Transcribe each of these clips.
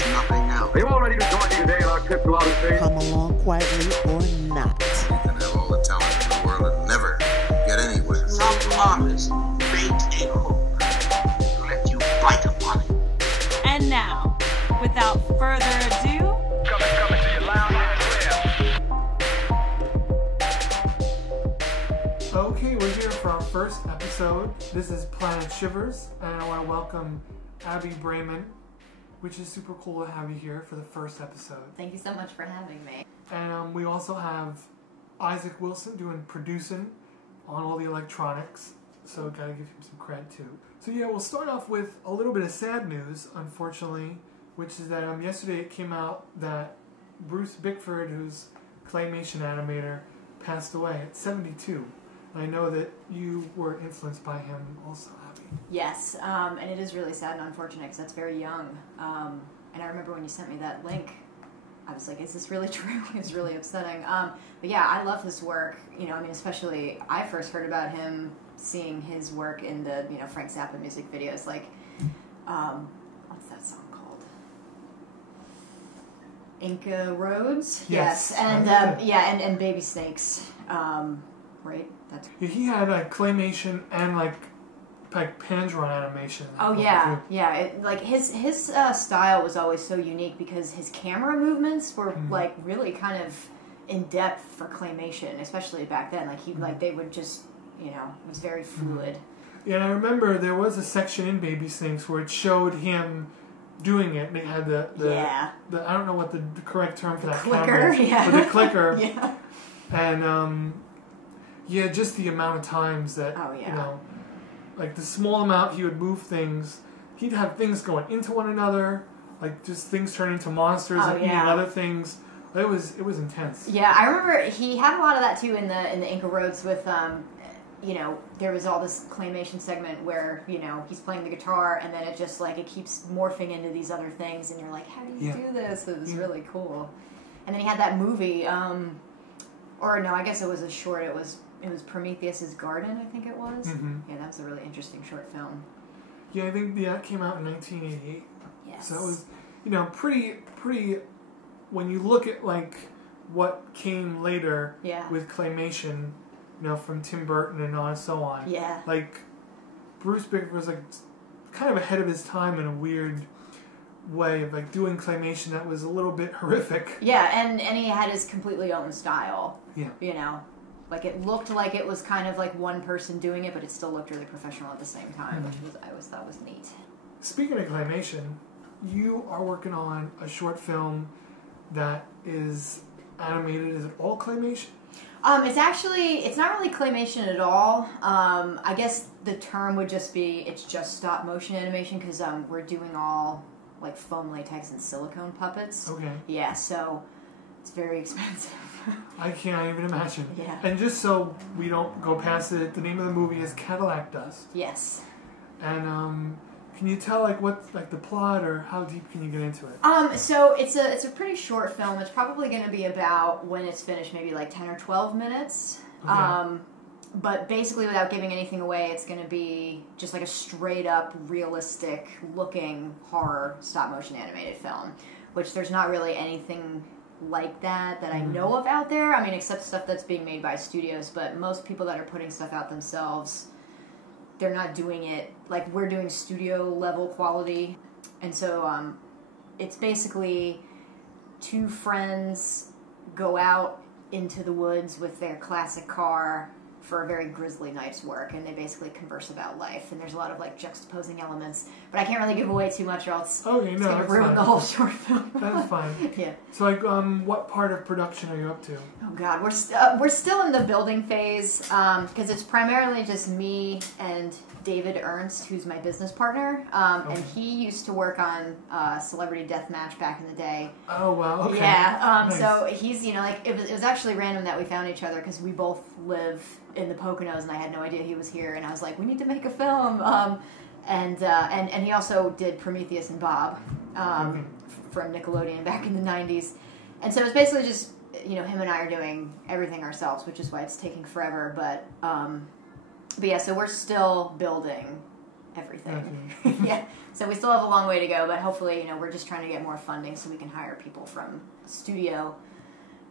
is nothing else. Are you all ready to join me today on our trip to outer space? Come along quietly or not. You can have all the talent in the world and never get anywhere. Some artists bait a hook to let you bite upon it. And now, without further ado, Coming to you loud and clear. Okay, we're here for our first episode. This is Planet Shivers, and I want to welcome Abby Braman, which is super cool to have you here for the first episode. Thank you so much for having me. And we also have Isaac Wilson doing producing on all the electronics, so gotta give him some credit too. So yeah, we'll start off with a little bit of sad news, unfortunately, which is that yesterday it came out that Bruce Bickford, who's claymation animator, passed away at 72. And I know that you were influenced by him also, Abby. Yes, and it is really sad and unfortunate because that's very young. And I remember when you sent me that link, I was like, is this really true? It was really upsetting. But yeah, I love his work. You know, I mean, especially, I first heard about him seeing his work in the, Frank Zappa music videos. Like, what's that song called? Inca Roads? Yes. And, and Baby Snakes. Right? That's... He had claymation and like Pandron animation. Oh yeah, yeah. His style was always so unique because his camera movements were like really kind of in depth for claymation, especially back then. Like they would just, it was very fluid. Yeah, and I remember there was a section in Baby Snakes where it showed him doing it, and it had the I don't know what the correct term for that clicker, camera is, yeah. but the clicker. Yeah. And just the amount of times that like the small amount he would move things, he'd have things going into one another, like just things turning into monsters and eating other things. It was intense. Yeah, I remember he had a lot of that too in the Inca Roads with there was all this claymation segment where he's playing the guitar and then it just it keeps morphing into these other things and you're like, how do you do this? It was really cool. And then he had that movie, or no, I guess it was a short. It was Prometheus's Garden, I think it was. Mm-hmm. Yeah, that was a really interesting short film. Yeah, I think that came out in 1988. Yes. So it was, pretty. When you look at what came later with claymation, from Tim Burton and so on. Yeah. Bruce Bickford was kind of ahead of his time in a weird way of doing claymation that was a little bit horrific. Yeah, and he had his completely own style. Yeah. It looked like it was kind of one person doing it, but it still looked really professional at the same time, which I always thought was neat. Speaking of claymation, you are working on a short film that is animated. Is it all claymation? It's not really claymation at all. I guess the term would just be, it's just stop motion animation because we're doing all foam latex and silicone puppets. Okay. Yeah, so it's very expensive. I can't even imagine. Yeah. And just so we don't go past it, the name of the movie is Cadillac Dust. Yes. And can you tell what's the plot, or how deep can you get into it? So it's a pretty short film. It's probably going to be about, when it's finished, maybe 10 or 12 minutes. Okay. But basically, without giving anything away, it's going to be just a straight up realistic looking horror stop motion animated film, which there's not really anything like that I know of out there. I mean, except stuff that's being made by studios, but most people that are putting stuff out themselves, they're not doing it we're doing studio level quality. And so it's basically two friends go out into the woods with their classic car for a very grisly night's work, and they basically converse about life, and there's a lot of juxtaposing elements, but I can't really give away too much or else it's going to ruin the whole short film. That's fine. Yeah. So what part of production are you up to? Oh god, we're still in the building phase because it's primarily just me and David Ernst, who's my business partner, and he used to work on Celebrity Deathmatch back in the day. Oh wow. Okay. Yeah. Nice. So he's it was actually random that we found each other because we both live in the Poconos, and I had no idea he was here, and I was like, we need to make a film. And he also did Prometheus and Bob from Nickelodeon back in the 90s. And so it's basically just, him and I are doing everything ourselves, which is why it's taking forever. But yeah, so we're still building, everything. Yeah. So we still have a long way to go, but hopefully, you know, we're just trying to get more funding so we can hire people from a studio,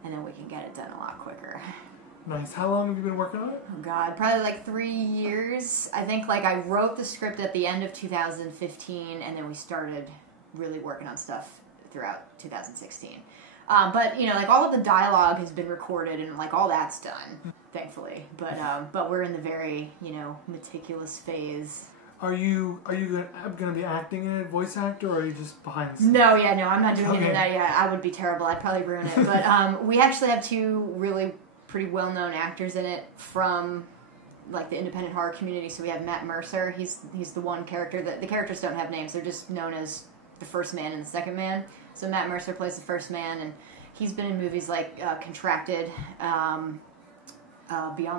and then we can get it done a lot quicker. Nice. How long have you been working on it? Oh God, probably like 3 years. I think like I wrote the script at the end of 2015, and then we started really working on stuff throughout 2016. But you know, like all of the dialogue has been recorded, and like all that's done, thankfully. But we're in the very, you know, meticulous phase. Are you going to be acting in it, voice actor, or are you just behind the scenes? No, I'm not doing any of that yet. I would be terrible. I'd probably ruin it. But we actually have 2 really pretty well-known actors in it from like the independent horror community. So we have Matt Mercer. He's the one character that the characters don't have names. They're just known as the first man and the second man. So Matt Mercer plays the first man, and he's been in movies like Contracted, Beyond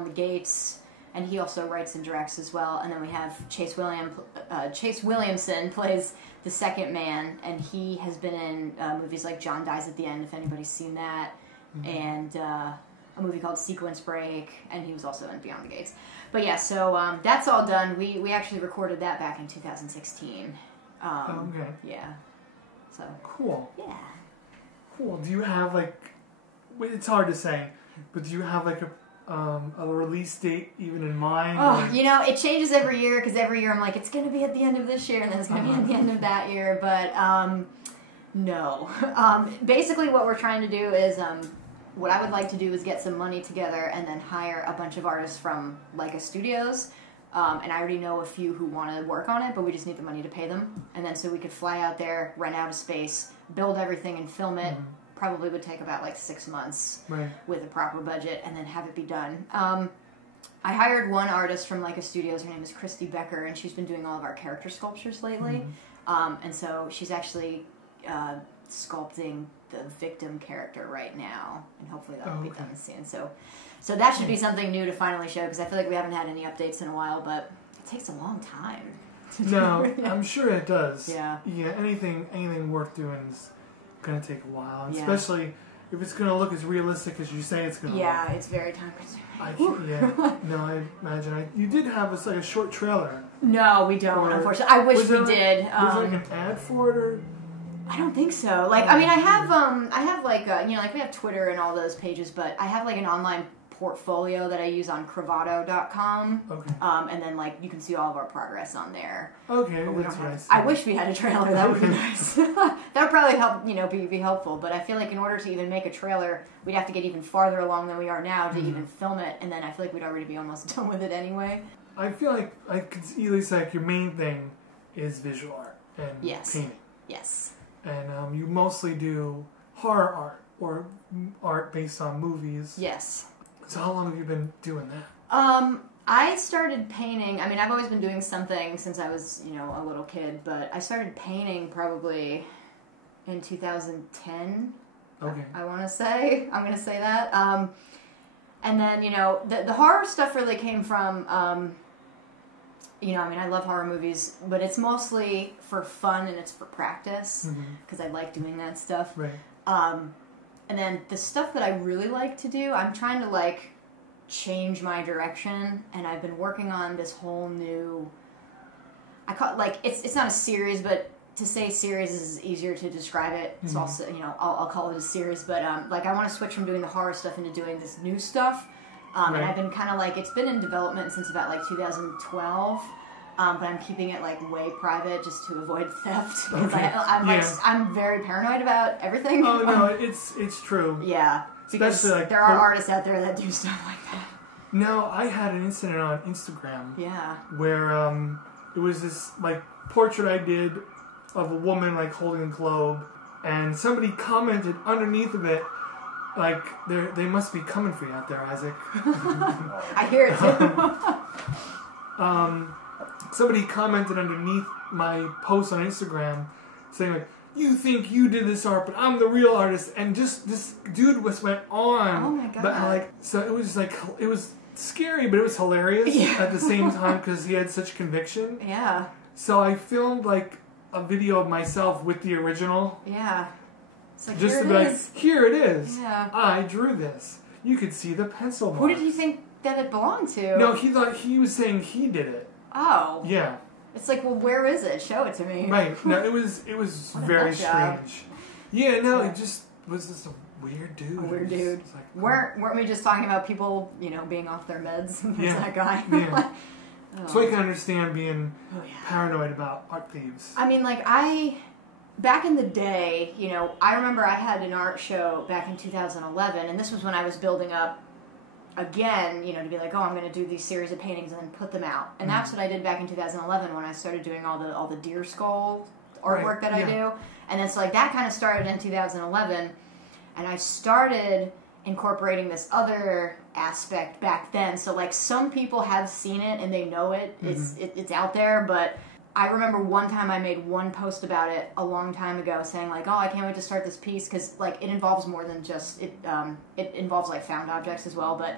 the Gates, and he also writes and directs as well. And then we have Chase Williamson plays the second man, and he has been in movies like John Dies at the End, if anybody's seen that, and a movie called Sequence Break, and he was also in Beyond the Gates. But yeah, so that's all done. We actually recorded that back in 2016. Okay. Yeah. So. Cool. Yeah. Cool. Do you have like? It's hard to say, but do you have like a release date even in mind? Oh, you know, it changes every year because every year I'm like, it's going to be at the end of this year, and then it's going to be at the end of that year. But no. Basically, what we're trying to do is what I would like to do is get some money together and then hire a bunch of artists from Leica Studios. And I already know a few who want to work on it, but we just need the money to pay them. And then so we could fly out there, rent out a space, build everything and film it. Probably would take about like 6 months with a proper budget, and then have it be done. I hired one artist from Leica Studios. Her name is Christy Becker, and she's been doing all of our character sculptures lately. And so she's actually sculpting the victim character right now, and hopefully that will be done soon. So that should be something new to finally show, because I feel like we haven't had any updates in a while, but it takes a long time. No, I'm sure it does. Yeah. Yeah, anything worth doing is going to take a while, especially if it's going to look as realistic as you say it's going to look. Yeah, it's very time consuming. No, I imagine. You did have a short trailer. No, we don't, unfortunately. I wish we did. Was there like an ad for it, or? I don't think so. Like, I mean, I have like, you know, like we have Twitter and all those pages, but I have like an online portfolio that I use on Cravado.com. Okay. And then like you can see all of our progress on there. Okay, that's nice. I wish we had a trailer. That would be nice. That would probably help, you know, be helpful. But I feel like in order to even make a trailer, we'd have to get even farther along than we are now to even film it, and then I feel like we'd already be almost done with it anyway. I feel like I could easily say like your main thing is visual art and painting. Yes. And you mostly do horror art or art based on movies. Yes. So how long have you been doing that? I started painting. I mean, I've always been doing something since I was, you know, a little kid. But I started painting probably in 2010. Okay. I want to say. I'm going to say that. And then, you know, the horror stuff really came from, you know, I mean, I love horror movies, but it's mostly for fun and it's for practice because I like doing that stuff. Right. And then the stuff that I really like to do, I'm trying to like change my direction, and I've been working on this whole new. I call it like it's not a series, but to say series is easier to describe it. It's also, you know, I'll call it a series, but like I want to switch from doing the horror stuff into doing this new stuff. And I've been kind of like, it's been in development since about like 2012, but I'm keeping it like way private just to avoid theft. Because I'm very paranoid about everything. Oh no, it's true. Yeah, because like, there are artists out there that do stuff like that. No, I had an incident on Instagram. Yeah. Where it was this like portrait I did of a woman like holding a globe, and somebody commented underneath of it. Like, they must be coming for you out there, Isaac. I hear it, too. Somebody commented underneath my post on Instagram saying, like, you think you did this art, but I'm the real artist. And just this dude went on. Oh, my God. But, like, so it was, like, it was scary, but it was hilarious at the same time because he had such conviction. Yeah. So I filmed, like, a video of myself with the original. Yeah. Like, just to be like, here it is. Yeah. I drew this. You could see the pencil marks. Who did he think that it belonged to? No, he thought he was saying he did it. Oh. Yeah. It's like, well, where is it? Show it to me. Right. No, it was What a very nut job. strange. Yeah, no, it just was just a weird dude. A weird It was dude. just like, Weren't we just talking about people, being off their meds? There's Yeah. that guy. Yeah. Oh. So I can understand being Oh, yeah. paranoid about art thieves. I mean, like, back in the day, I remember I had an art show back in 2011, and this was when I was building up again, to be like, oh, I'm going to do these series of paintings and then put them out. And that's what I did back in 2011 when I started doing all the deer skull artwork Right, that I do. And then so like that kind of started in 2011, and I started incorporating this other aspect back then. So like some people have seen it and they know it. It's out there, but I remember one time I made one post about it a long time ago saying like, oh, I can't wait to start this piece because like it involves more than just it involves like found objects as well, but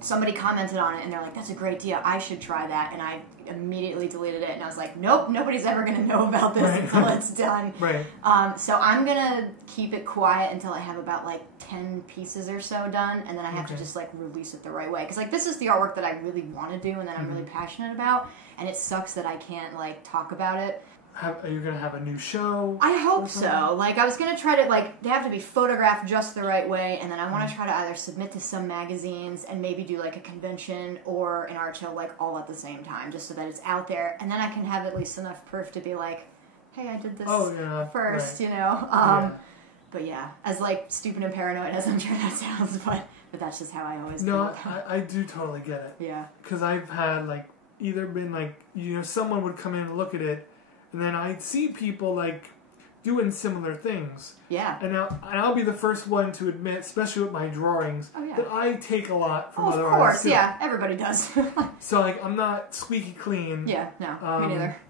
somebody commented on it and they're like, that's a great idea, I should try that, and I immediately deleted it and I was like, nope, nobody's ever going to know about this until it's done. Right. So I'm going to keep it quiet until I have about like 10 pieces or so done, and then I have to just like release it the right way, because like this is the artwork that I really want to do and that I'm really passionate about, and it sucks that I can't like talk about it. Are you going to have a new show? I hope so. Like, I was going to try to, like, they have to be photographed just the right way, and then I want to try to either submit to some magazines and maybe do, like, a convention or an art show, like, all at the same time, just so that it's out there, and then I can have at least enough proof to be like, hey, I did this first, right. But yeah, as, like, stupid and paranoid as I'm sure that sounds, but that's just how I always do No, it. I do totally get it. Yeah. Because I've had, like, either been, like, someone would come in and look at it, and then I'd see people, like, doing similar things. Yeah. And I'll be the first one to admit, especially with my drawings, that I take a lot from other artists. Of course, too. yeah. Everybody does. So, like, I'm not squeaky clean. Yeah, no, me neither.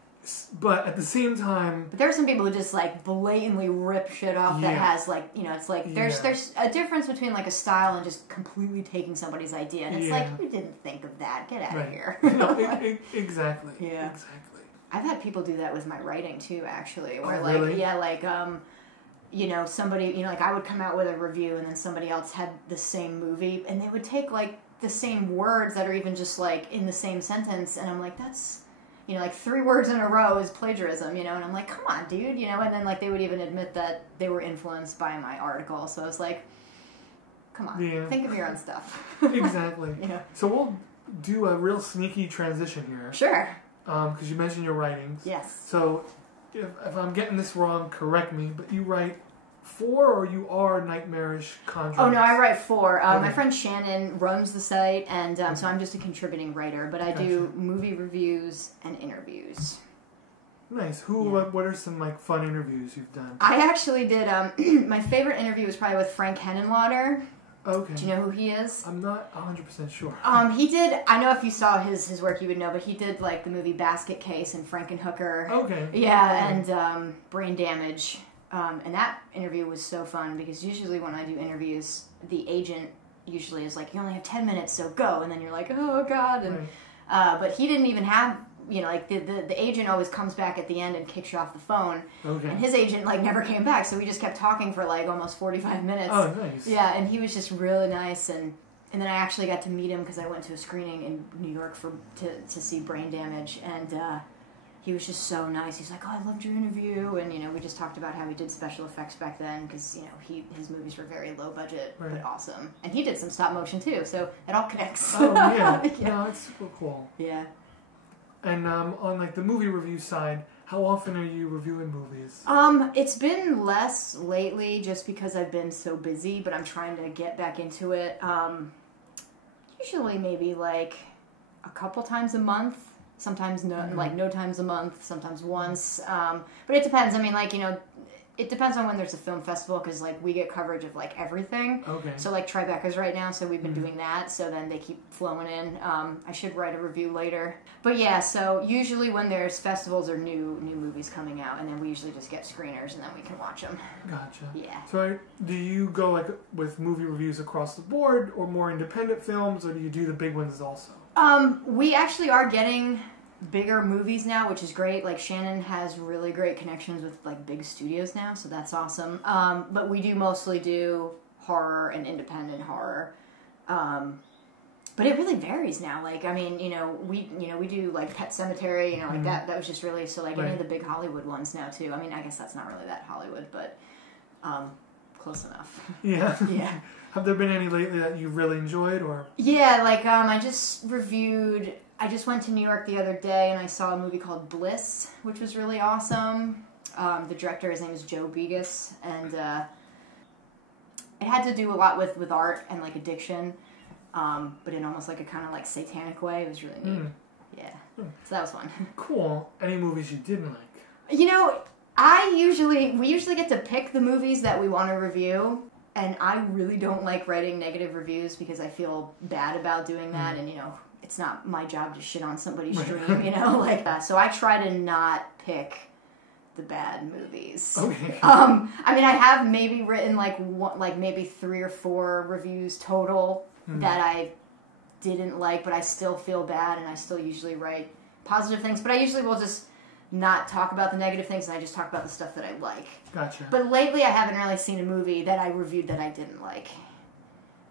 But at the same time... But there are some people who just, like, blatantly rip shit off that has, like, it's like, there's a difference between, like, a style and just completely taking somebody's idea. And it's like, you didn't think of that. Get out of here. No, exactly. Yeah. Exactly. I've had people do that with my writing, too, actually. Where, really? Somebody, like, I would come out with a review and then somebody else had the same movie, and they would take, like, the same words that are even just, like, in the same sentence, and I'm like, that's... like 3 words in a row is plagiarism, and I'm like, come on, dude, and then, like, they would even admit that they were influenced by my article, so I was like, come on, think of your own stuff. Exactly. So we'll do a real sneaky transition here. Sure. Because you mentioned your writings. Yes. So, if I'm getting this wrong, correct me, but you write 4 or you are nightmarish contracts? Oh, no, I write 4. My friend Shannon runs the site, and so I'm just a contributing writer, but I do movie reviews and interviews. Nice. What are some, like, fun interviews you've done? I actually did, my favorite interview was probably with Frank Henenlotter. Okay. Do you know who he is? I'm not 100% sure. He did, I know if you saw his work you would know, but he did, like, the movie Basket Case and Frankenhooker. Okay. Yeah, and Brain Damage. And that interview was so fun, because usually when I do interviews, the agent usually is like, you only have 10 minutes, so go. And then you're like, oh, God. And but he didn't even have, like, the agent always comes back at the end and kicks you off the phone. Okay. And his agent, like, never came back, so we just kept talking for, like, almost 45 minutes. Oh, nice. Yeah, and he was just really nice, and then I actually got to meet him because I went to a screening in New York to see Brain Damage, and he was just so nice. He's like, oh, I loved your interview, and, we just talked about how he did special effects back then, because, his movies were very low budget, but awesome. And he did some stop motion, too, so it all connects. Oh, yeah. No, it's super cool. Yeah. And on, like, the movie review side, how often are you reviewing movies? It's been less lately just because I've been so busy, but I'm trying to get back into it. Usually maybe, like, a couple times a month. Sometimes no times a month, sometimes once. But it depends. I mean, like, it depends on when there's a film festival, because, like, we get coverage of, like, everything. Okay. So, like, Tribeca's right now, so we've been doing that. So then they keep flowing in. I should write a review later. But yeah, so usually when there's festivals or new movies coming out, and then we usually just get screeners, and then we can watch them. Gotcha. Yeah. So do you go, like, with movie reviews across the board, or more independent films, or do you do the big ones also? We actually are getting bigger movies now, which is great. Like, Shannon has really great connections with, like, big studios now, so that's awesome. But we do mostly do horror and independent horror. But But it really varies now. Like, I mean, we do like Pet Cemetery, like that was just really, so like any of the big Hollywood ones now too. I mean, I guess that's not really that Hollywood, but close enough. Yeah. Yeah. Have there been any lately that you really enjoyed, or? Yeah, like I just went to New York the other day and I saw a movie called Bliss, which was really awesome. The director, his name is Joe Begas, and it had to do a lot with art and like addiction, but in almost like a kind of like satanic way. It was really neat. Yeah, so that was fun. Cool. Any movies you didn't like? We usually get to pick the movies that we want to review. And I really don't like writing negative reviews because I feel bad about doing that, and it's not my job to shit on somebody's dream, like that. So I try to not pick the bad movies. Okay. I mean, I have maybe written maybe 3 or 4 reviews total that I didn't like, but I still feel bad, and I still usually write positive things. But I usually will just not talk about the negative things, and I just talk about the stuff that I like. Gotcha. But lately I haven't really seen a movie that I reviewed that I didn't like,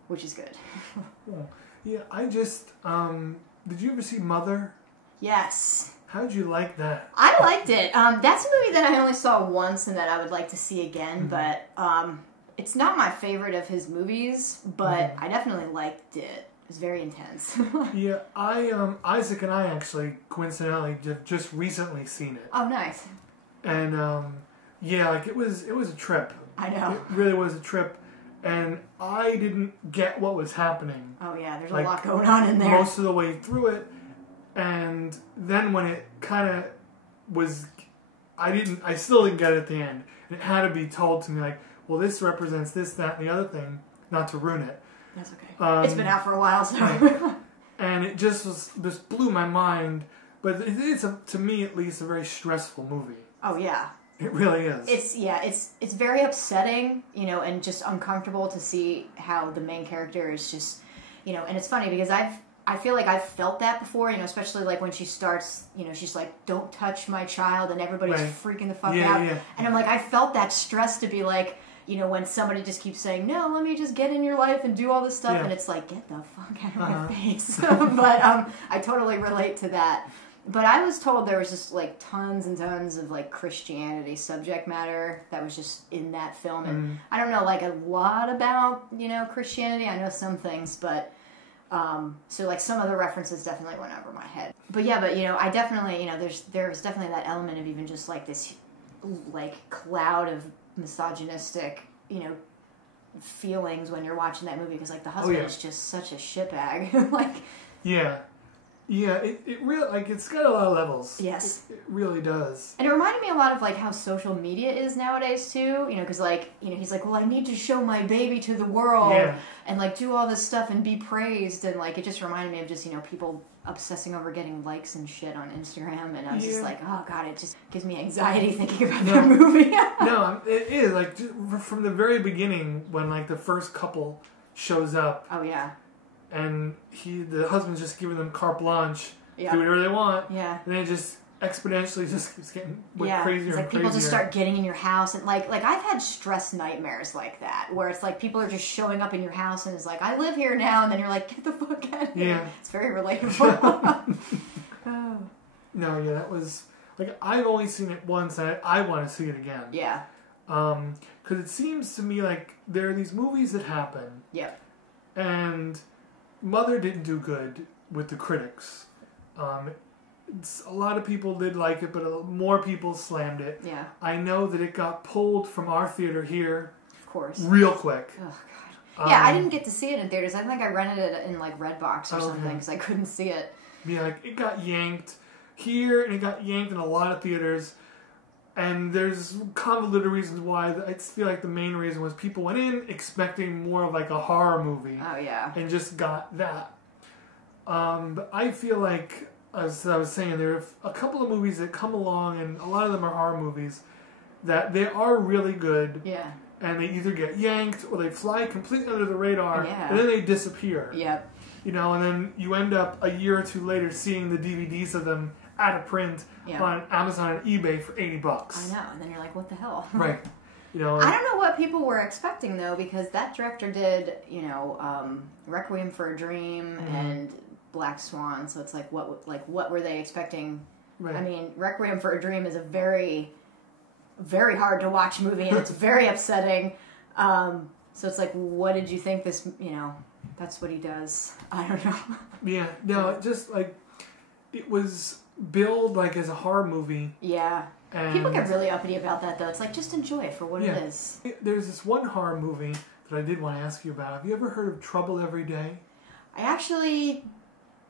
which is good. Cool. Yeah, I just, did you ever see Mother? Yes. How'd you like that? I liked it. That's a movie that I only saw once and that I would like to see again, but it's not my favorite of his movies, but I definitely liked it. It was very intense. Yeah, Isaac and I actually, coincidentally, just recently seen it. Oh, nice. And, yeah, like, it was a trip. I know. It really was a trip. And I didn't get what was happening. Oh, yeah, there's a lot going on in there. Most of the way through it. And then when it kind of was, I still didn't get it at the end. It had to be told to me, like, well, this represents this, that, and the other thing, not to ruin it. That's okay. It's been out for a while, so. Right. And it just blew my mind. But it is, to me at least, a very stressful movie. Oh, yeah. It really is. It's very upsetting, and just uncomfortable to see how the main character is just, and it's funny because I feel like I've felt that before, especially like when she starts, she's like, don't touch my child, and everybody's freaking the fuck out. Yeah. And I'm like, I felt that stress to be like, when somebody just keeps saying, no, let me just get in your life and do all this stuff, and it's like, get the fuck out of my face. But I totally relate to that. But I was told there was just like tons and tons of like Christianity subject matter that was just in that film, and I don't know like a lot about Christianity. I know some things, but so like some of the references definitely went over my head. But yeah, I definitely there's definitely that element of even just like this like cloud of misogynistic feelings when you're watching that movie, because like the husband is just such a shitbag. Like Yeah, it really, like, it's got a lot of levels. Yes. It really does. And it reminded me a lot of, like, how social media is nowadays, too. Because, like, he's like, well, I need to show my baby to the world. Yeah. And, like, do all this stuff and be praised. And, like, it just reminded me of just, people obsessing over getting likes and shit on Instagram. And I was just like, oh, God, it just gives me anxiety thinking about that movie. No, it is. Like, from the very beginning, when, like, the first couple shows up. Oh, yeah. And the husband's just giving them carte blanche, do Yeah. whatever they want. Yeah. And then it just exponentially just keeps getting crazier it's like and crazier. people just start getting in your house, and like I've had stress nightmares like that, where it's like people are just showing up in your house, and it's like, I live here now, and then you're like, get the fuck out of here. Yeah. It's very relatable. Oh. No, yeah, that was, like, I've only seen it once, and I want to see it again. Yeah. Because it seems to me like there are these movies that happen. Yep. And Mother didn't do good with the critics. A lot of people did like it, but more people slammed it. Yeah. I know that it got pulled from our theater here. Of course. Real quick. Oh, God. Yeah, I didn't get to see it in theaters. I think I rented it in, like, Redbox or something, because I couldn't see it. Yeah, like, it got yanked here, and it got yanked in a lot of theaters. And there's convoluted reasons why. I feel like the main reason was people went in expecting more of like a horror movie. Oh, yeah. And just got that. But I feel like, as I was saying, there are a couple of movies that come along, and a lot of them are horror movies, that they are really good. Yeah. And they either get yanked or they fly completely under the radar, Yeah. and then they disappear. Yep. And then you end up a year or two later seeing the DVDs of them out of print on Amazon and eBay for $80. I know, and then you're like, what the hell? Right. I don't know what people were expecting though, because that director did, Requiem for a Dream and Black Swan. So it's like, what were they expecting? Right. I mean, Requiem for a Dream is a very, very hard to watch movie, and it's very upsetting. So it's like, what did you think this? That's what he does. I don't know. Yeah. No, just like it was billed like as a horror movie. Yeah. And people get really uppity about that, though. It's like, just enjoy it for what it is. There's this one horror movie that I did want to ask you about. Have you ever heard of Trouble Every Day? I actually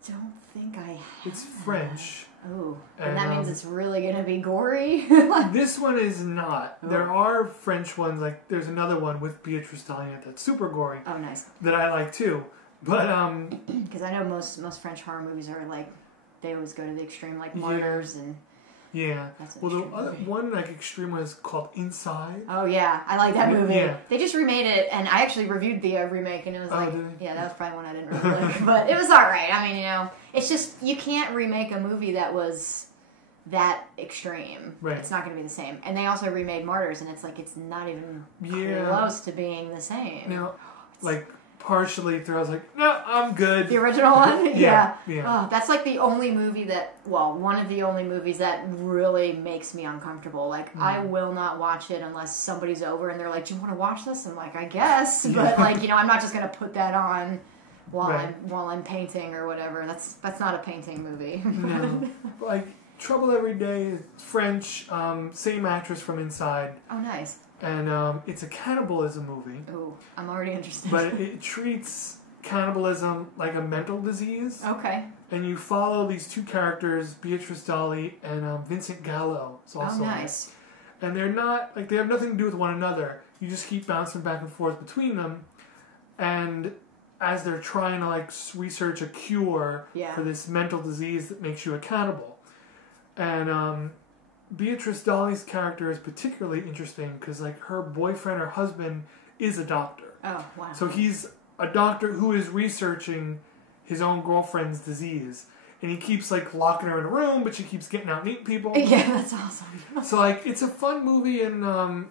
don't think I have. It's French. Oh, and that means it's really going to be gory? This one is not. Oh. There are French ones, like there's another one with Beatrice Daly that's super gory. Oh, nice. That I like too. But, because I know most French horror movies are like, they always go to the extreme, like Martyrs and... Yeah. That's an well, the extreme other movie. one like extreme one is called Inside. Oh yeah, I like that movie. Yeah. They just remade it, and I actually reviewed the remake, and it was like, did you? yeah, that was probably one I didn't really like, but it was all right. I mean, it's just you can't remake a movie that was that extreme. Right. It's not going to be the same. And they also remade Martyrs, and it's like it's not even Yeah. close to being the same. Now, like partially through, I was like, no, I'm good. The original one? Yeah. Oh, that's like the only movie one of the only movies that really makes me uncomfortable. Like, I will not watch it unless somebody's over and they're like, do you want to watch this? I'm like, I guess. But, like, I'm not just going to put that on while I'm painting or whatever. That's not a painting movie. No. Like, Trouble Every Day, French, same actress from Inside. Oh, nice. And it's a cannibalism movie. Oh, I'm already interested. But it treats cannibalism like a mental disease. Okay. And you follow these two characters, Beatrice Daly and Vincent Gallo. Is also nice. And they're not, like, they have nothing to do with one another. You just keep bouncing back and forth between them. And as they're trying to, like, research a cure for this mental disease that makes you a cannibal. And Beatrice Daly's character is particularly interesting because, like, her boyfriend or husband is a doctor. Oh, wow. So he's a doctor who is researching his own girlfriend's disease. And he keeps, like, locking her in a room, but she keeps getting out and eating people. Yeah, that's awesome. So, like, it's a fun movie, and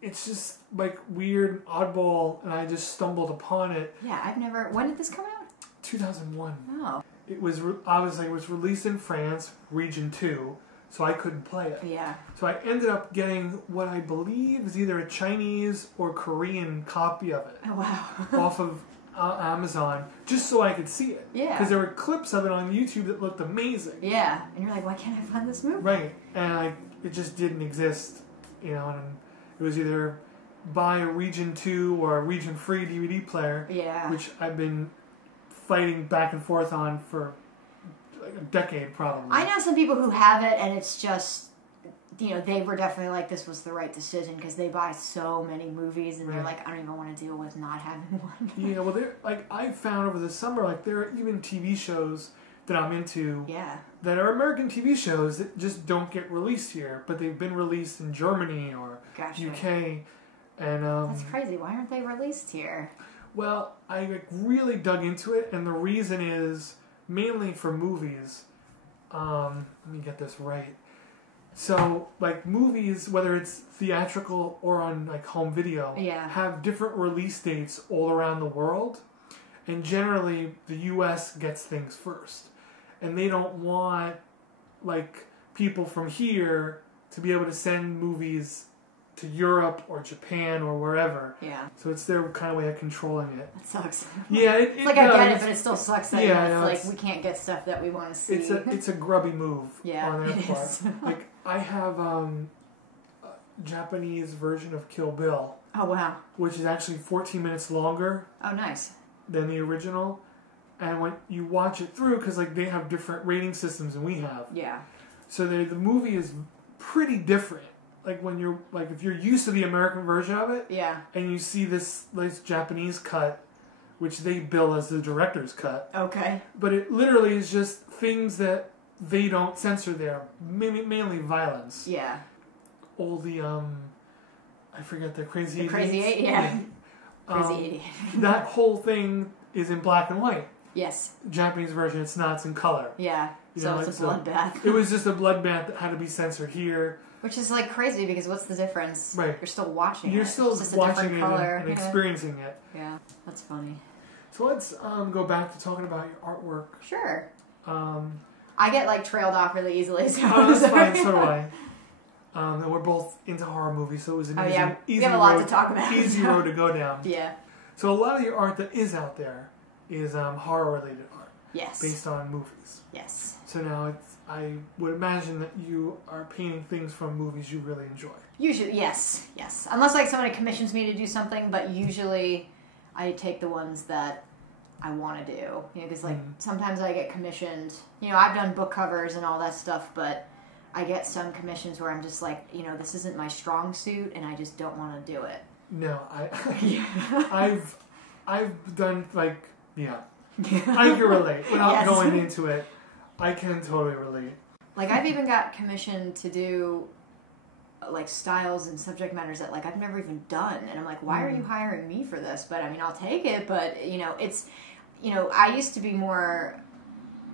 it's just, like, weird, oddball, and I just stumbled upon it. Yeah, when did this come out? 2001. Oh. It was released in France, Region 2, so I couldn't play it. Yeah. So I ended up getting what I believe is either a Chinese or Korean copy of it. Oh, wow. Off of Amazon, just so I could see it. Yeah. Because there were clips of it on YouTube that looked amazing. Yeah. And you're like, why can't I find this movie? Right. And it just didn't exist, and it was either buy a Region 2 or a Region Free DVD player. Yeah. Which I've been fighting back and forth on for like a decade, probably. I know some people who have it, and it's just, they were definitely like, this was the right decision because they buy so many movies, and they're like, I don't even want to deal with not having one. Yeah, well, I found over the summer, like, there are even TV shows that I'm into that are American TV shows that just don't get released here, but they've been released in Germany or UK. And that's crazy. Why aren't they released here? Well, I really dug into it, and the reason is mainly for movies. Let me get this right. So, like, movies, whether it's theatrical or on, like, home video, have different release dates all around the world. And generally, the U.S. gets things first. And they don't want, like, people from here to be able to send movies to Europe or Japan or wherever. Yeah. So it's their kind of way of controlling it. That sucks. Yeah, it's like, I get it, but it still sucks that it's we can't get stuff that we want to see. It's a grubby move on their part. Is. Like, I have a Japanese version of Kill Bill. Oh, wow. Which is actually 14 minutes longer. Oh, nice. Than the original. And when you watch it through, because, like, they have different rating systems than we have. Yeah. So the movie is pretty different. Like, when you're, like, if you're used to the American version of it, and you see this Japanese cut, which they bill as the director's cut. Okay. But it literally is just things that they don't censor there, mainly violence. Yeah. All the, I forget the Crazy Eight. Crazy Eight, yeah. Crazy Eight. That whole thing is in black and white. Yes. Japanese version, it's not, it's in color. Yeah. You So know, it's a bloodbath. It was just a bloodbath that had to be censored here. Which is like crazy because what's the difference? Right. You're still watching it. You're still It's just a watching different it color. and experiencing it. Yeah, that's funny. So let's go back to talking about your artwork. Sure. Um, I get like trailed off really easily. So oh, that's fine. So do I. And we're both into horror movies, so it was an we easy have a lot road, to talk about. easy road to go down. Yeah. So a lot of your art that is out there is horror-related art. Yes. Based on movies. Yes. So now I would imagine that you are painting things from movies you really enjoy. Usually, yes. Unless like somebody commissions me to do something, but usually I take the ones that I want to do. You know, because like sometimes I get commissioned. You know, I've done book covers and all that stuff, but I get some commissions where I'm just like, you know, this isn't my strong suit, and I just don't want to do it. No, I've done like I can relate without going into it. I can totally relate. Like I've even got commissioned to do like styles and subject matters that like I've never even done, and I'm like, why are you hiring me for this? But I mean, I'll take it. But you know, it's I used to be more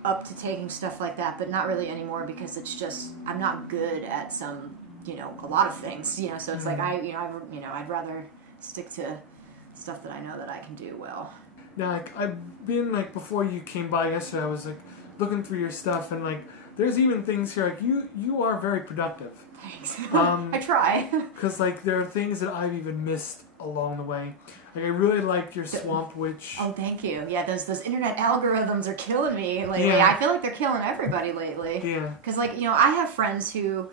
up to taking stuff like that, but not really anymore because it's just I'm not good at a lot of things. So it's like I'd rather stick to stuff that I know that I can do well. Now, like, I've been like before you came by yesterday, I was like looking through your stuff, and like there's even things here like you are very productive. Thanks. I try. Because like there are things that I've even missed along the way. Like I really liked your Swamp Witch. Oh, thank you. Yeah, those internet algorithms are killing me lately. Yeah. I feel like they're killing everybody lately. Yeah. Because like I have friends who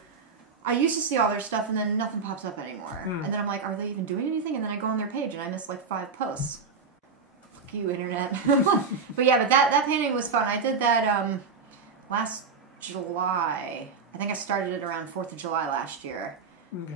I used to see all their stuff and then nothing pops up anymore. And then I'm like, are they even doing anything? And then I go on their page and I miss like 5 posts. Fuck you, internet. But yeah, but that painting was fun. I did that last July. I think I started it around 4th of July last year. Okay.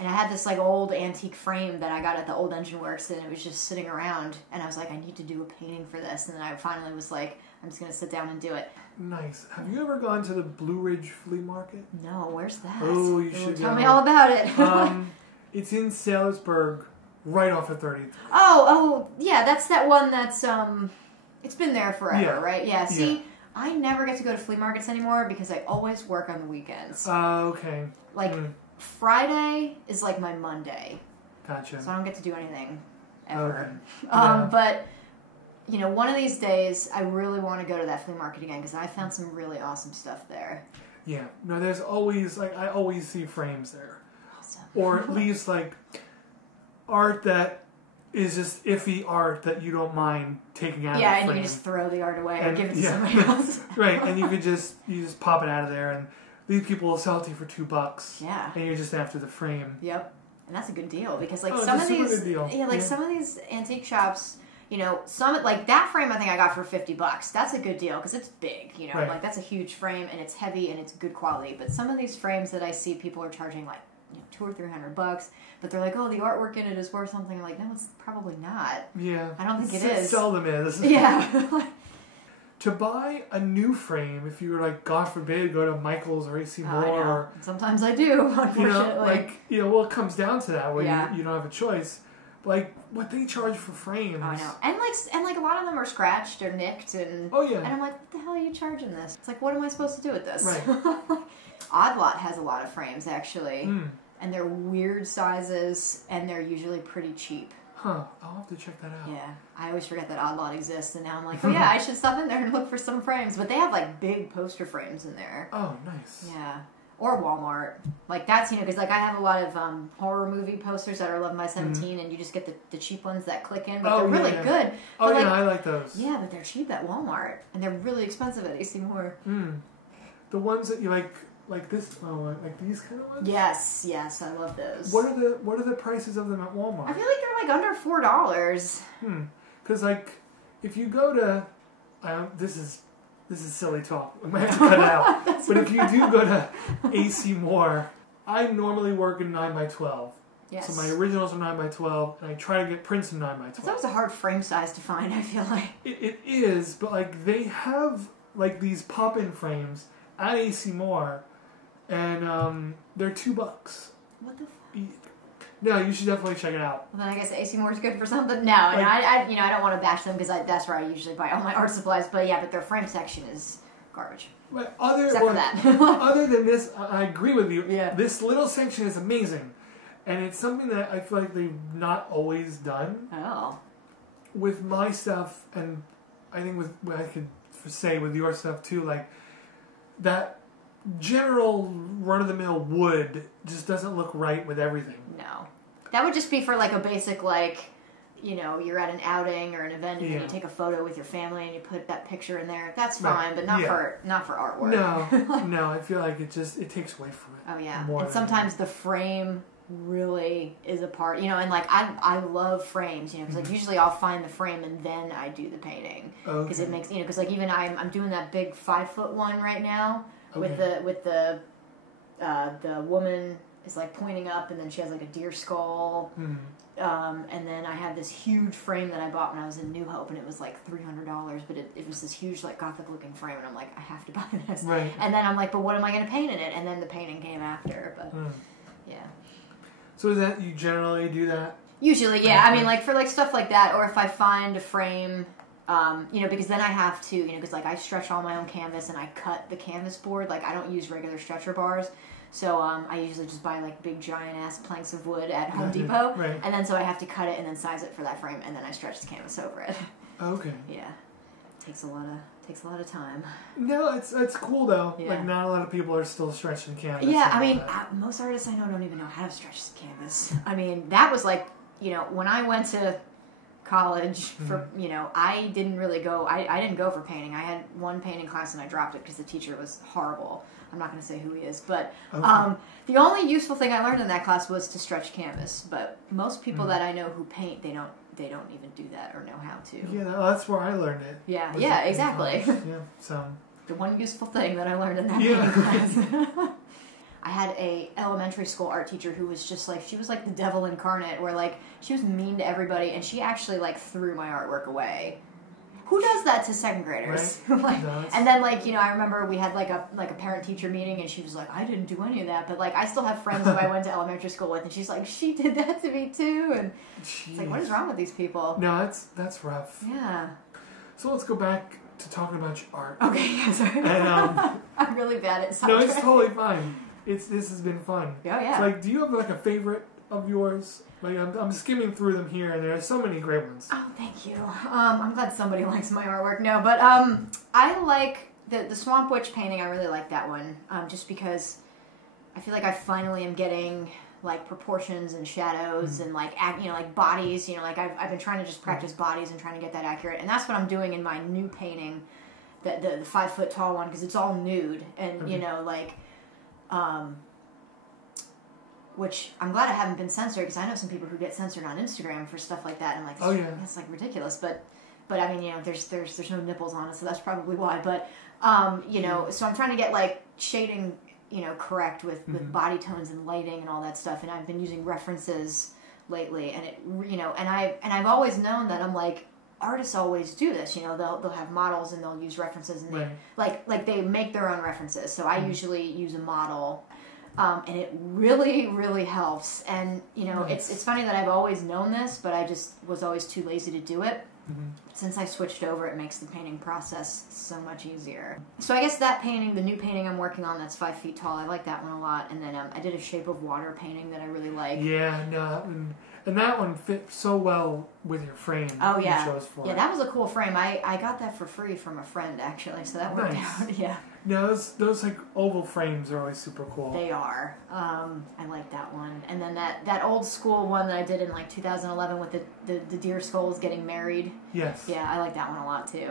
And I had this like old antique frame that I got at the old engine works, and it was just sitting around. And I was like, I need to do a painting for this. And then I finally was like, I'm just going to sit down and do it. Nice. Have you ever gone to the Blue Ridge Flea Market? No, where's that? Oh, you should Tell go. me all about it. It's in Salisbury, right off of 30th. Oh, yeah, that's that one that's, it's been there forever, right? Yeah, see, Yeah. I never get to go to flea markets anymore because I always work on the weekends. Okay. Like, Friday is like my Monday. Gotcha. So I don't get to do anything ever. Okay. Yeah. But, one of these days, I really want to go to that flea market again because I found some really awesome stuff there. Yeah. No, there's always, like, I always see frames there. Awesome. Or at least, like, art that is just iffy art that you don't mind taking out of the frame. Yeah, and you just throw the art away or give it to somebody else. Right, and you just pop it out of there, and these people will sell it to you for $2. Yeah. And you're just after the frame. Yep. And that's a good deal because like Oh, some it's of a super these good deal. Yeah, like some of these antique shops, some like that frame I think I got for $50. That's a good deal because it's big, Right. like that's a huge frame and it's heavy and it's good quality. But some of these frames that I see people are charging like $200 or $300, but they're like, oh, the artwork in it is worth something. I'm like, no, it's probably not. Yeah. I don't think it is. Seldom is. Yeah. To buy a new frame, if you were like, God forbid, go to Michael's or AC Moore, I know. or Sometimes I do, unfortunately. it comes down to that where Yeah. you don't have a choice. But like what they charge for frames. I know. And like a lot of them are scratched or nicked and Oh yeah. And I'm like, what the hell are you charging this? It's like, what am I supposed to do with this? Right. Odd Lot has a lot of frames actually. And they're weird sizes and they're usually pretty cheap. Huh. I'll have to check that out. Yeah. I always forget that Odd Lot exists and now I'm like, oh yeah, I should stop in there and look for some frames. But they have like big poster frames in there. Oh, nice. Yeah. Or Walmart. Like that's, because like I have a lot of horror movie posters that are 11 by 17 and you just get the cheap ones that click in, but they're really good. Oh, but yeah, I like those. Yeah, but they're cheap at Walmart and they're really expensive at AC Moore. The ones that you like this, like these kind of ones? Yes, I love those. What are the prices of them at Walmart? I feel like they're like under $4. Because like if you go to, this is silly talk. We might have to cut it out. But if you do go to AC Moore, I normally work in 9x12. Yes. So my originals are 9x12, and I try to get prints in 9x12. It's always a hard frame size to find, I feel like. It is, but like they have like these pop-in frames at AC Moore, and they're $2. What the fuck? No, you should definitely check it out. Well, then I guess AC Moore's good for something. No, I don't want to bash them because that's where I usually buy all my art supplies. But yeah, but their frame section is garbage. But Except for that. other than this, I agree with you. Yeah. This little section is amazing. And it's something that I feel like they've not always done. Oh. With my stuff, and I think with what I could say with your stuff too, like that general run-of-the-mill wood just doesn't look right with everything. No. That would just be for like a basic, like, you know, you're at an outing or an event and then you take a photo with your family and you put that picture in there. That's fine, but not for artwork. No, I feel like it takes away from it. Oh yeah. More And sometimes the frame really is a part, you know, and like I love frames, you know, because like usually I'll find the frame and then I do the painting because it makes, you know, because like even I'm doing that big 5-foot one right now with the woman is like pointing up and then she has like a deer skull, and then I have this huge frame that I bought when I was in New Hope and it was like $300, but it was this huge like gothic looking frame and I'm like, I have to buy this, right? And then I'm like, but what am I going to paint in it? And then the painting came after, but yeah. So is that you generally do that? Usually, yeah. I mean, like for like stuff like that, or if I find a frame, you know, because then I have to, you know, because like I stretch all my own canvas and I cut the canvas board. Like I don't use regular stretcher bars, so I usually just buy like big giant ass planks of wood at Home Depot, right. And then so I have to cut it and then size it for that frame, and then I stretch the canvas over it. Okay. Yeah, takes a lot of time. No, it's cool though. Yeah. Like not a lot of people are still stretching canvas. Yeah, I mean, most artists I know don't even know how to stretch the canvas. I mean, that was like, you know, when I went to college for, you know, I didn't really go, I didn't go for painting. I had one painting class and I dropped it because the teacher was horrible. I'm not going to say who he is, but the only useful thing I learned in that class was to stretch canvas. But most people that I know who paint, they don't even do that or know how to. Yeah, that's where I learned it. Yeah, exactly. Yeah, so the one useful thing that I learned in that painting class. I had a elementary school art teacher who was just like, she was like the devil incarnate, where like she was mean to everybody and she actually like threw my artwork away. Who does that to second graders? Right. Like, No, and then like, you know, I remember we had like a parent teacher meeting and she was like, I didn't do any of that, but like I still have friends who I went to elementary school with and she's like, she did that to me too, and Jeez. it's like, what is wrong with these people? No, that's rough. Yeah. So let's go back to talking about your art. Okay, yeah, sorry. And, I'm really bad at no, sidetracking. it's totally fine. This has been fun. Oh yeah. So, like, do you have like a favorite of yours? Like, I'm skimming through them here, and there are so many great ones. Oh, thank you. I'm glad somebody likes my artwork. No, but I like the Swamp Witch painting. I really like that one, just because I feel like I finally am getting like proportions and shadows and like you know, like bodies. You know, like I've been trying to just practice bodies and trying to get that accurate, and that's what I'm doing in my new painting, the 5-foot tall one, because it's all nude and you know, like. Which I'm glad I haven't been censored, because I know some people who get censored on Instagram for stuff like that, and I'm like, oh yeah, that's like ridiculous. But I mean, you know, there's no nipples on it, so that's probably why. But you know, so I'm trying to get like shading, you know, correct with body tones and lighting and all that stuff. And I've been using references lately, and it, you know, and I've always known that I'm like, artists always do this, you know, they'll have models and they'll use references, and they like they make their own references. So I usually use a model. And it really, really helps. And, you know, it's funny that I've always known this, but I just was always too lazy to do it. Since I switched over, it makes the painting process so much easier. So I guess that painting, the new painting I'm working on that's 5 feet tall, I like that one a lot. And then I did a Shape of Water painting that I really like. Yeah, no, and that one fit so well with your frame. Oh, yeah. You chose for yeah, it. that was a cool frame. I got that for free from a friend, actually, so that worked out. Yeah. No, those like oval frames are always super cool. They are. I like that one. And then that old school one that I did in like 2011 with the deer skulls getting married. Yes. Yeah, I like that one a lot too.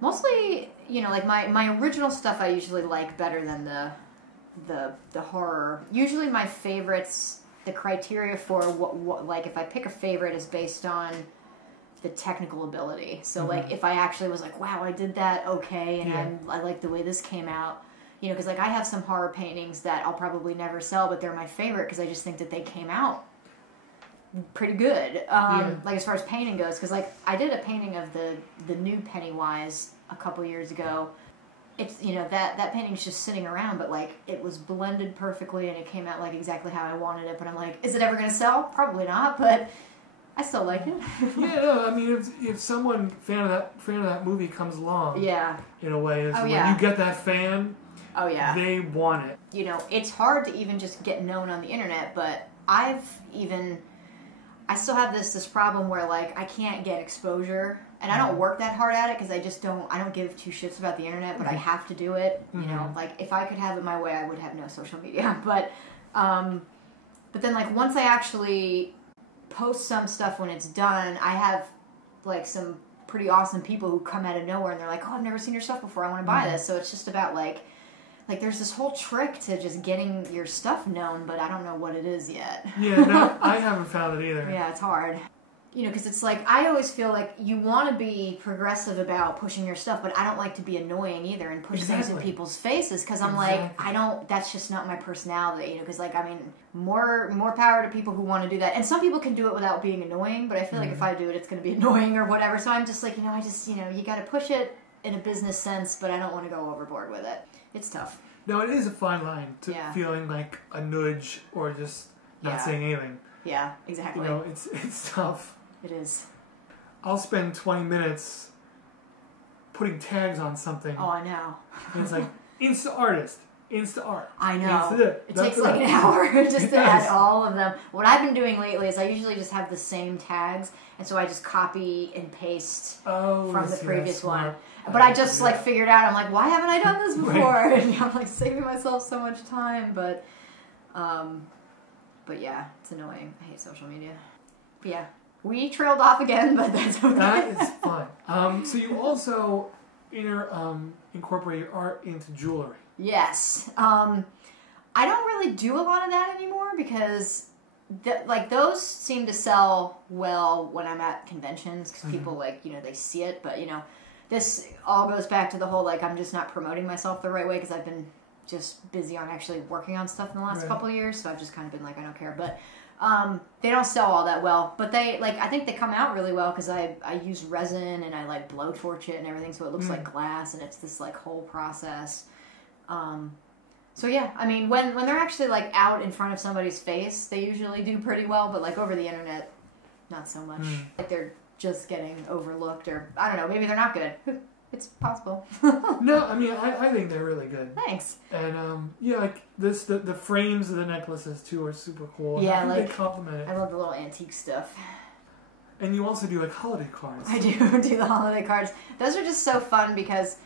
Mostly, you know, like my original stuff I usually like better than the horror. Usually my favorites, the criteria for what like if I pick a favorite is based on the technical ability. So like if I actually was like, wow, I did that okay, and I like the way this came out, you know, because like I have some horror paintings that I'll probably never sell, but they're my favorite because I just think that they came out pretty good. Like as far as painting goes, because like I did a painting of the new Pennywise a couple years ago. It's, you know, that painting's just sitting around, but like it was blended perfectly and it came out like exactly how I wanted it. But I'm like, is it ever going to sell? Probably not, but I still like it. Yeah, no, I mean, if someone fan of that movie comes along, Yeah. in a way, Oh, when yeah. you get that fan, Oh, yeah. they want it. You know, it's hard to even just get known on the internet, but I still have this problem where, like, I can't get exposure, and I don't work that hard at it because I don't give two shits about the internet, but I have to do it. You know, like, if I could have it my way, I would have no social media. But then, like, once I actually post some stuff when it's done, I have, like, some pretty awesome people who come out of nowhere and they're like, oh, I've never seen your stuff before, I want to buy this. So it's just about, like there's this whole trick to just getting your stuff known, but I don't know what it is yet. Yeah, no, I haven't found it either. Yeah, it's hard. You know, because it's like, I always feel like you want to be progressive about pushing your stuff, but I don't like to be annoying either and push things in people's faces, because I'm like, that's just not my personality, you know, because, like, I mean, more power to people who want to do that. And some people can do it without being annoying, but I feel like if I do it, it's going to be annoying or whatever. So I'm just like, you know, you got to push it in a business sense, but I don't want to go overboard with it. It's tough. No, it is a fine line to feeling like a nudge or just not saying anything. Yeah, exactly. You know, it's tough. It is. I'll spend 20 minutes putting tags on something. Oh, I know. And it's like, Insta artist, Insta art. I know. It takes like an hour just to add all of them. What I've been doing lately is I usually just have the same tags, and so I just copy and paste from the previous one. But I just like figured out, I'm like, why haven't I done this before? Right. And I'm like saving myself so much time, but yeah, it's annoying. I hate social media. But yeah, we trailed off again, but that's okay. That is fun. So you also incorporate your art into jewelry. Yes. I don't really do a lot of that anymore because those seem to sell well when I'm at conventions because people they see it, but this all goes back to the whole, I'm just not promoting myself the right way because I've been just busy on actually working on stuff in the last couple of years, so I've just kind of been like, I don't care. But they don't sell all that well. But they, I think they come out really well because I use resin and I, blowtorch it and everything, so it looks like glass, and it's this, whole process. So, yeah, I mean, when they're actually, out in front of somebody's face, they usually do pretty well, but, over the internet, not so much. They're just getting overlooked, or I don't know, maybe they're not good. It's possible. No, I mean, I think they're really good. Thanks. And the frames of the necklaces too are super cool. Yeah, I think they complement it. I love the little antique stuff. And you also do holiday cards. I do the holiday cards. Those are just so fun because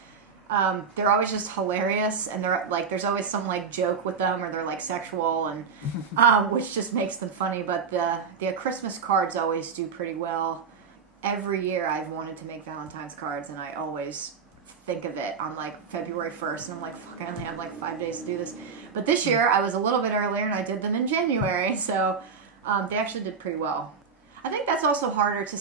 they're always just hilarious, and they're there's always some joke with them, or they're sexual, and which just makes them funny. But the Christmas cards always do pretty well. Every year I've wanted to make Valentine's cards, and I always think of it on February 1st, and I'm like, fuck, I only have 5 days to do this. But this year I was a little bit earlier, and I did them in January, so they actually did pretty well. I think that's also harder to,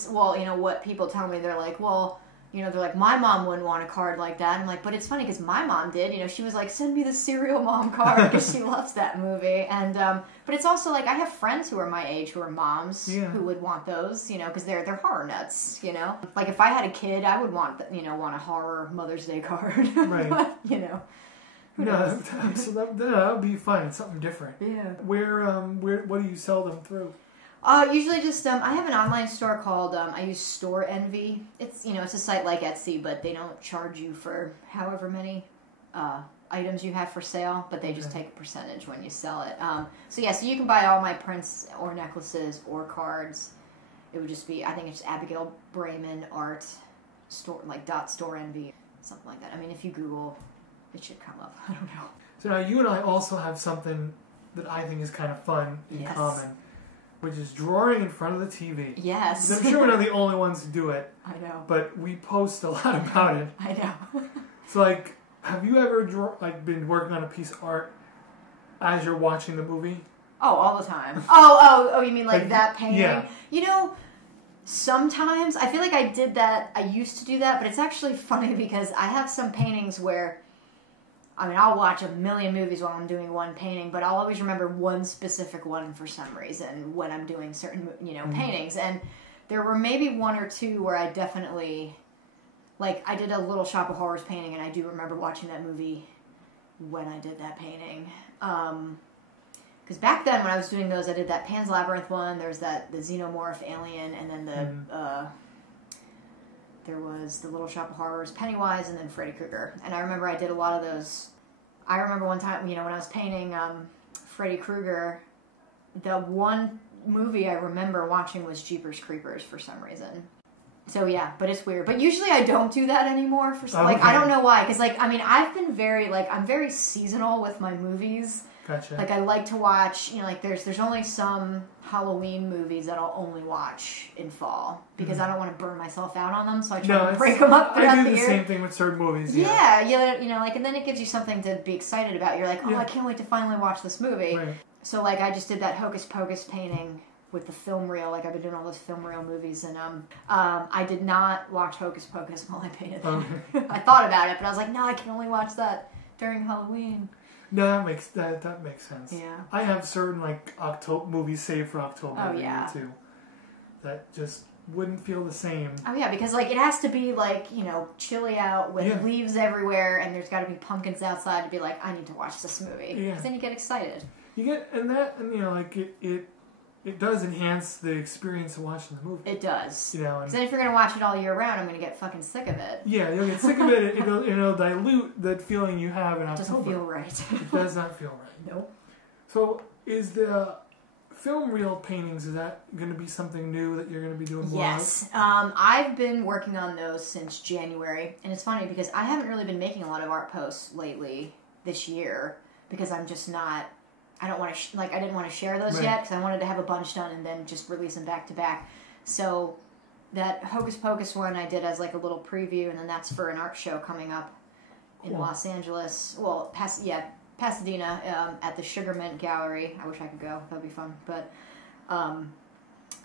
what people tell me, they're like, well, they're like, my mom wouldn't want a card like that. I'm like, but it's funny because my mom did. She was like, send me the Serial Mom card because she loves that movie. And but it's also I have friends who are my age who are moms who would want those, because they're horror nuts. If I had a kid, I would want a horror Mother's Day card. Right. But, who knows? So that would be fun. It's something different. Yeah. What do you sell them through? Usually just, I have an online store called, I use Store Envy. It's, it's a site like Etsy, but they don't charge you for however many, items you have for sale, but they just take a percentage when you sell it. So you can buy all my prints or necklaces or cards. It would just be, I think it's Abigail Braman art store, .store envy, something like that. I mean, if you Google, it should come up. I don't know. So now you and I also have something that I think is kind of fun in common, which is drawing in front of the TV. Yes. I'm sure we're not the only ones to do it. I know. But we post a lot about it. I know. So, have you ever been working on a piece of art as you're watching the movie? Oh, all the time. Oh, you mean that painting? Yeah. Sometimes, I feel like I did that, I used to do that, but it's actually funny because I have some paintings where, I'll watch a million movies while I'm doing one painting, but I'll always remember one specific one for some reason when I'm doing certain, paintings. And there were maybe one or two where I definitely, I did a Little Shop of Horrors painting, and I do remember watching that movie when I did that painting. Because Because back then, when I was doing those, I did that Pan's Labyrinth one. There's the Xenomorph Alien, and then there was the Little Shop of Horrors, Pennywise, and then Freddy Krueger. And I remember I did a lot of those. I remember one time, when I was painting Freddy Krueger, the one movie I remember watching was Jeepers Creepers for some reason. So yeah, but it's weird. But usually I don't do that anymore. I don't know why. Because I've been very I'm very seasonal with my movies. Gotcha. I like to watch, there's only some Halloween movies that I'll only watch in fall because I don't want to burn myself out on them, so I try to break them up throughout the year. I do the same thing with certain movies. Yeah, and then it gives you something to be excited about. You're like, I can't wait to finally watch this movie. Right. So I just did that Hocus Pocus painting with the film reel. I've been doing all those film reel movies, and I did not watch Hocus Pocus while I painted them. Okay. I thought about it, but I was like, no, I can only watch that during Halloween. No, that makes sense. Yeah. I have certain October movies saved for October too. That just wouldn't feel the same. Oh yeah, because it has to be chilly out with leaves everywhere, and there's got to be pumpkins outside to be I need to watch this movie. Yeah. Because then you get excited. You get it does enhance the experience of watching the movie. It does. Because then if you're going to watch it all year round, I'm going to get fucking sick of it. Yeah, you'll get sick of it. It'll dilute that feeling you have in October. It doesn't feel right. It does not feel right. Nope. So, is the film reel paintings, is that going to be something new that you're going to be doing more Yes. I've been working on those since January. And it's funny because I haven't really been making a lot of art posts lately this year because I'm just not... I don't want to I didn't want to share those yet because I wanted to have a bunch done and then just release them back to back. So that Hocus Pocus one I did as a little preview, and then that's for an art show coming up in Los Angeles. Well, Pasadena at the Sugar Mint Gallery. I wish I could go. That'd be fun. But I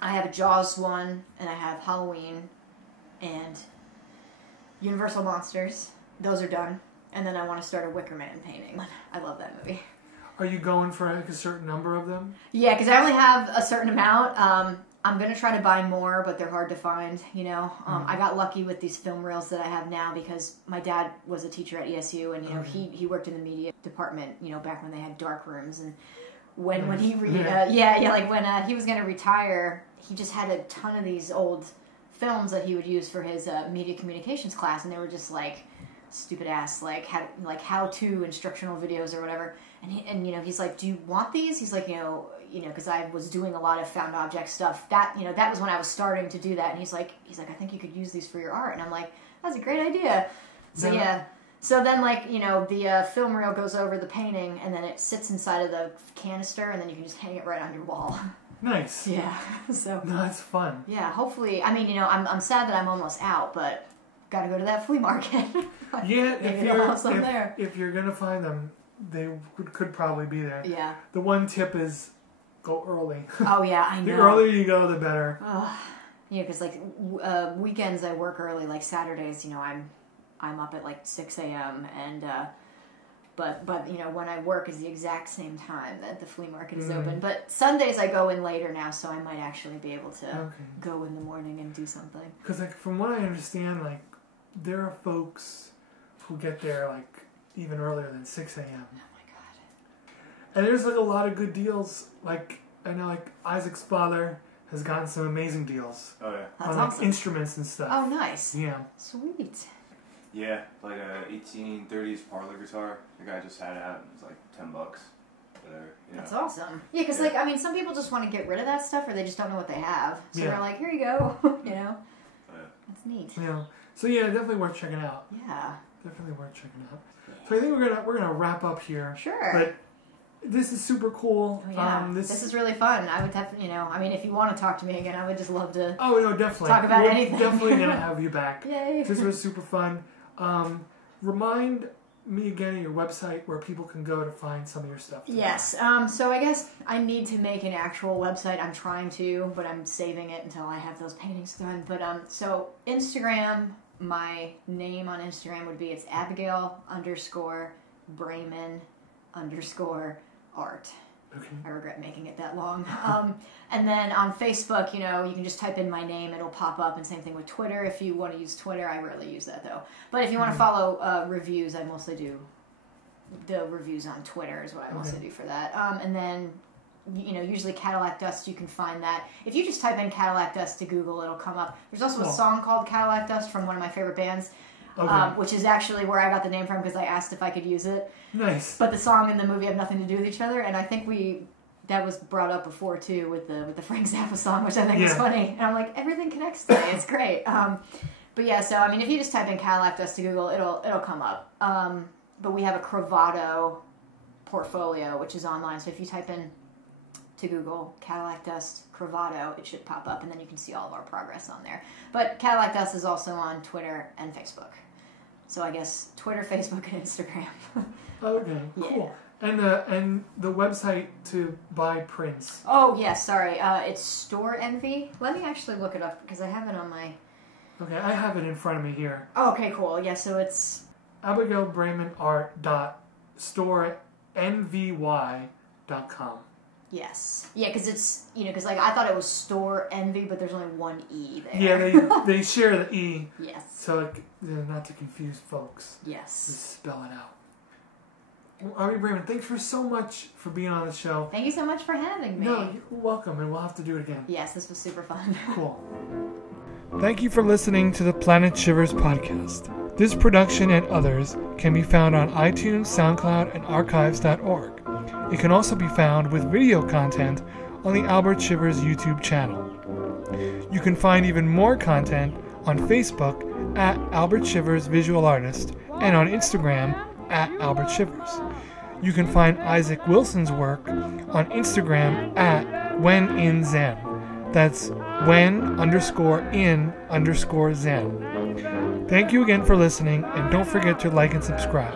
have a Jaws one, and I have Halloween and Universal Monsters. Those are done, and then I want to start a Wicker Man painting. I love that movie. Are you going for a certain number of them? Yeah, because I only have a certain amount. I'm going to try to buy more, but they're hard to find, I got lucky with these film reels that I have now because my dad was a teacher at ESU, and, he worked in the media department, back when they had dark rooms. And when he he was going to retire, he just had a ton of these old films that he would use for his media communications class, and they were just stupid ass how-to instructional videos or whatever. And he's like, do you want these? He's like, because I was doing a lot of found object stuff. That was when I was starting to do that. And he's like, I think you could use these for your art. And I'm like, that's a great idea. So yeah. So then the film reel goes over the painting, and then it sits inside of the canister, and then you can just hang it right on your wall. Nice. Yeah. So. No, that's fun. Yeah. Hopefully, I'm sad that I'm almost out, but gotta go to that flea market. Yeah. If you're gonna find them, they could probably be there. Yeah. The one tip is go early. Oh yeah, I know. The earlier you go, the better. Yeah, because weekends I work early. Saturdays, I'm up at 6 a.m. and but when I work is the exact same time that the flea market is open. But Sundays I go in later now, so I might actually be able to go in the morning and do something. Because from what I understand, there are folks who get there even earlier than 6 a.m. Oh my god. And there's a lot of good deals. I know Isaac's father has gotten some amazing deals. Oh yeah. That's on awesome. Instruments and stuff. Oh nice. Yeah. Sweet. Yeah, a 1830s parlor guitar. The guy just had it out and it was $10. Whatever. That's awesome. Yeah, because some people just want to get rid of that stuff, or they just don't know what they have. So they're like, here you go. That's neat. Yeah. So yeah, definitely worth checking out. Yeah. Definitely worth checking out. So I think we're gonna wrap up here. Sure. But this is super cool. Oh, yeah. This is really fun. I would have, if you want to talk to me again, I would just love to. Oh no, definitely. Talk about anything. Definitely gonna have you back. Yay! This was super fun. Remind me again of your website where people can go to find some of your stuff. Yes. So I guess I need to make an actual website. I'm trying to, but I'm saving it until I have those paintings done. But so Instagram. My name on Instagram would be Abigail _Braman _art. Okay. I regret making it that long. And then on Facebook, you can just type in my name, it'll pop up, and same thing with Twitter. If you want to use Twitter, I rarely use that though. But if you want to follow reviews, I mostly do the reviews on Twitter is what I mostly do for that. And then usually Cadillac Dust, you can find that. If you just type in Cadillac Dust to Google, it'll come up. There's also a song called Cadillac Dust from one of my favorite bands, which is actually where I got the name from because I asked if I could use it. Nice. But the song and the movie have nothing to do with each other, and I think that was brought up before too with the Frank Zappa song, which I think is funny. And I'm like, everything connects today. It's great. But yeah, so I mean, if you just type in Cadillac Dust to Google, it'll come up. But we have a Cravado portfolio, which is online. So if you type in to Google Cadillac Dust Cravado, it should pop up, and then you can see all of our progress on there. But Cadillac Dust is also on Twitter and Facebook. So I guess Twitter, Facebook, and Instagram. Okay, cool. And the website to buy prints. Oh, yes, sorry. It's Store Envy. Let me actually look it up because I have it on my... Okay, I have it in front of me here. Oh, okay, cool. Yeah, so it's... AbigailBramanArt.StoreNVY.com. Yes. Yeah, because it's, because like I thought it was Store Envy, but there's only one E there. Yeah, they share the E. Yes. So not to confuse folks. Yes. Just spell it out. Well, Abigail Braman, thanks so much for being on the show. Thank you so much for having me. No, you're welcome, and we'll have to do it again. Yes, this was super fun. Cool. Thank you for listening to the Planet Shivers podcast. This production and others can be found on iTunes, SoundCloud, and archives.org. It can also be found with video content on the Albert Shivers YouTube channel. You can find even more content on Facebook at Albert Shivers Visual Artist and on Instagram at Albert Shivers. You can find Isaac Wilson's work on Instagram at WhenInZen. That's when_in_Zen. Thank you again for listening, and don't forget to like and subscribe.